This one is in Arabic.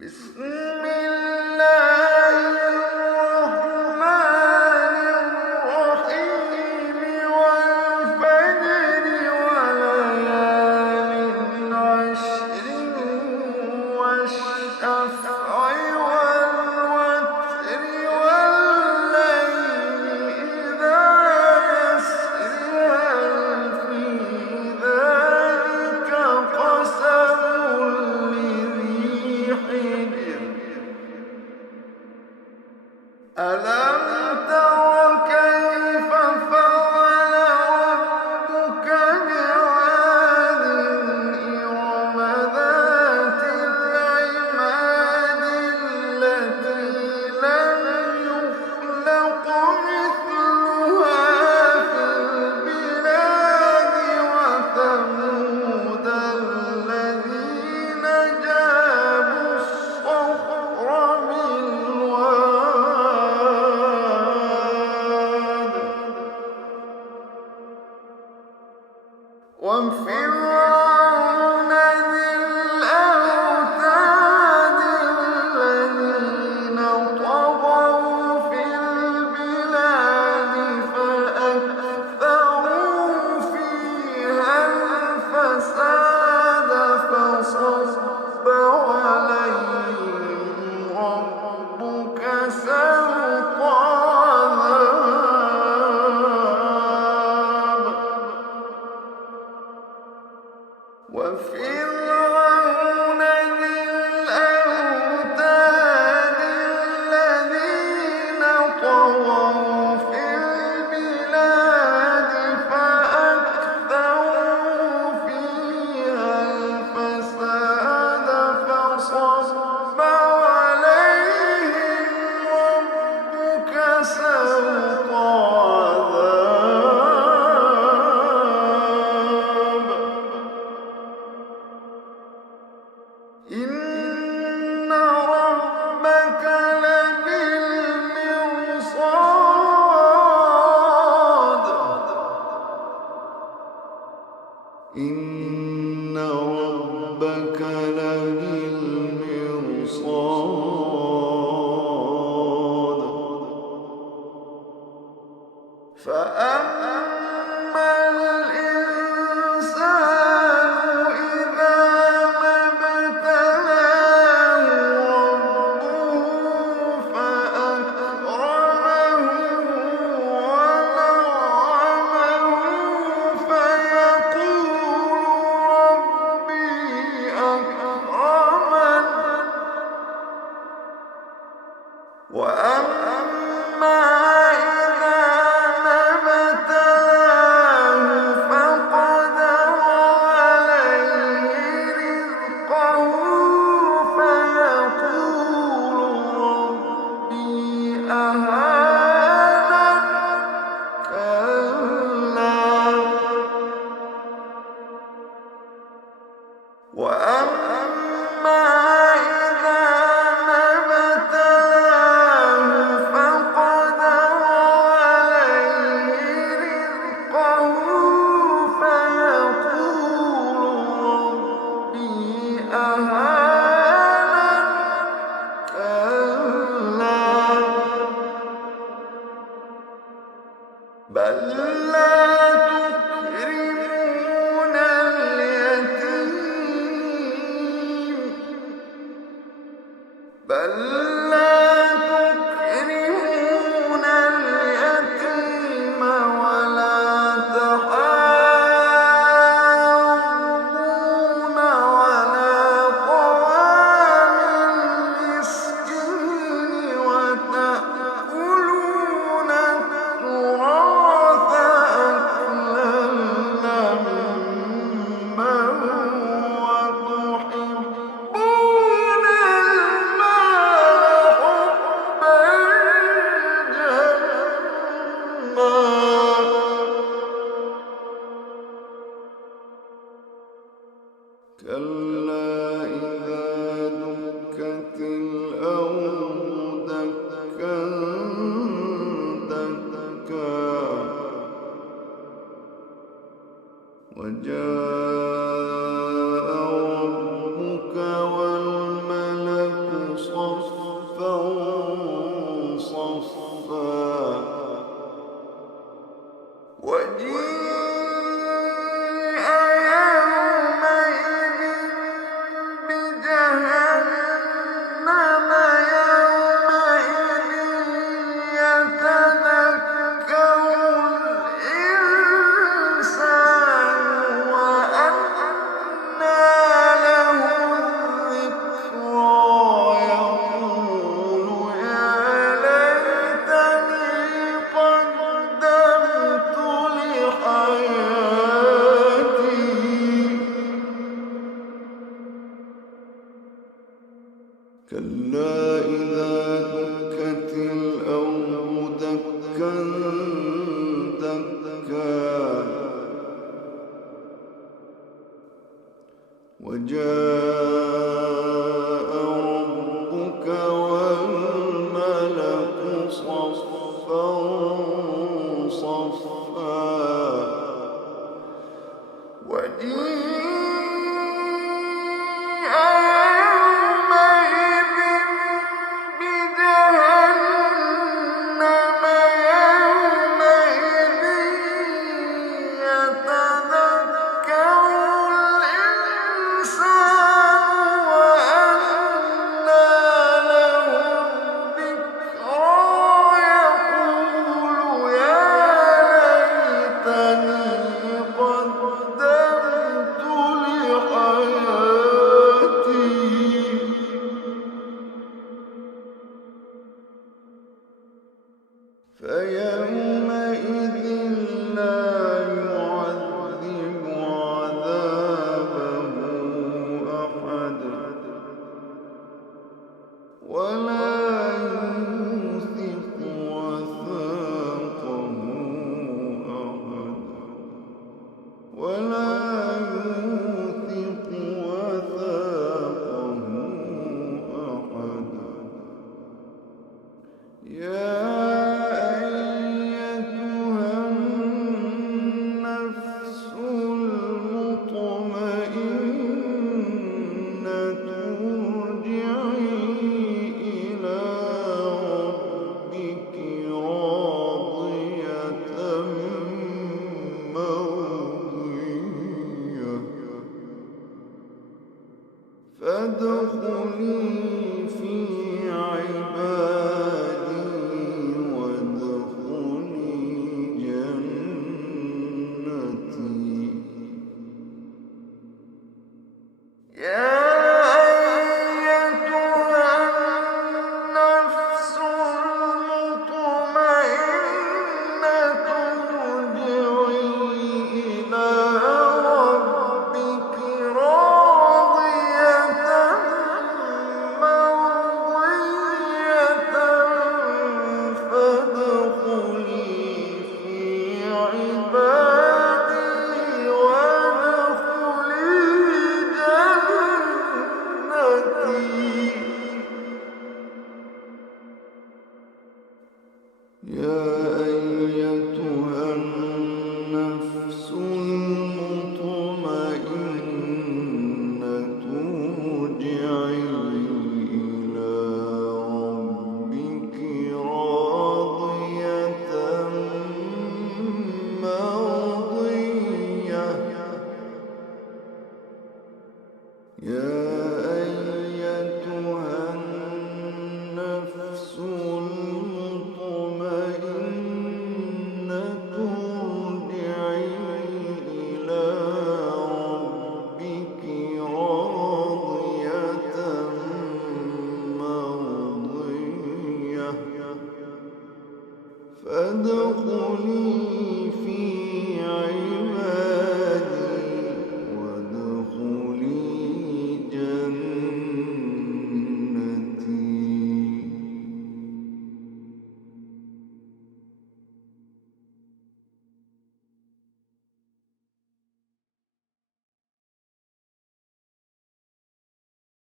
بسم الله الرحمن الرحيم والفجر وليال عشر والشفع والوتر والليل إذا يسر هل في ذلك قسم لذي حجر ألم تر كيف فعل ربك بعاد إرم ذات العماد التي لم يخلق مثلها في البلاد وثمود الذين جابوا الصخر بالواد وفرعون ذي الأوتاد الذين طغوا في البلاد فأكثروا فيها الفساد فصب عليهم ربك سوط عذاب وفرعون ذي الأوتاد الذين طغوا في البلاد فأكثروا فيها الفساد فصب عليهم ربك سوط عذاب إن ربك لبالمرصاد إن ربك لبالمرصاد فأما الإنسان إذا ما ابتلاه ربه فأكرمه ونعمه فيقول ربي أكرمن وأما إذا ما ابتلاه فقدر عليه رزقه فيقول ربي أهانن كلا وأما إذا ما ابتلاه فقدر عليه رزقه فيقول ربي أهانن كلا بل لا تكرمون اليتيم بل لا تكرمون اليتيم ولا تحاضون على طعام المسكين وتأكلون التراث أكلا لما وتحبون المال كلا إذا دكت الأرض دكا دكا وجاء ربك والملك صفا صفا وجيء يومئذ بجهنم يومئذ يتذكر الإنسان وأنى له الذكرى يقول يا ليتني قدمت لحياتي فيومئذ لا يعذب عذابه أحد ولا